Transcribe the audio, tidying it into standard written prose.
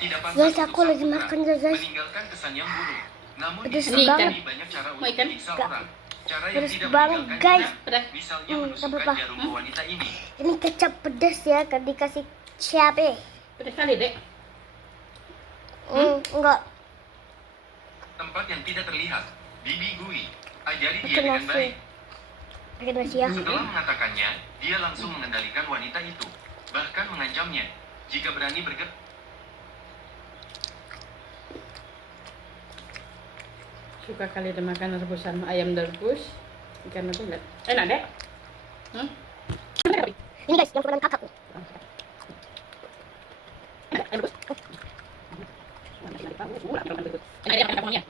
Guys, aku lagi makan guys. meninggalkan kesan yang buruk. Namun Pedes di sini banget. banyak cara Mau untuk ikan? menyiksa Enggak. orang. Cara yang Pedes tidak banget, meninggalkan guys. jejak. Pedas. Misalnya Gak menusukkan apa-apa. jarum ke wanita ini. Ini kecap pedas ya, kan dikasih cabe. Pedas kali, Dek. Enggak. Tempat yang tidak terlihat. Bibi Gui. Ajari dia Pakai dengan nasi. baik. Pakai nasi ya. Setelah mengatakannya, dia langsung mengendalikan wanita itu. Bahkan mengancamnya. Jika berani bergerak. Suka kali ada makan rebusan ayam rebus. Ikan itu enggak. Enak, Dek. Ini guys, yang suka kakak nih. Ayam rebus. Enak, Dek, makan rebus. Enak, Dek, makan rebusnya.